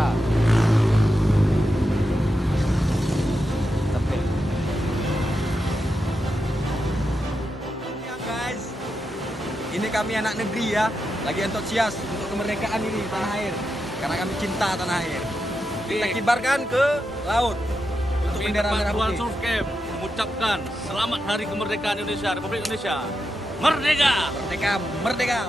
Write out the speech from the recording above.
Jakarta. Tapi ya guys, ini kami anak negeri ya, lagi antusias untuk kemerdekaan ini tanah air, karena kami cinta tanah air. Kita kibarkan ke laut untuk bendera merah Tuan putih. Surfcamp mengucapkan selamat hari kemerdekaan Indonesia, Republik Indonesia. Merdeka! Merdeka, merdeka.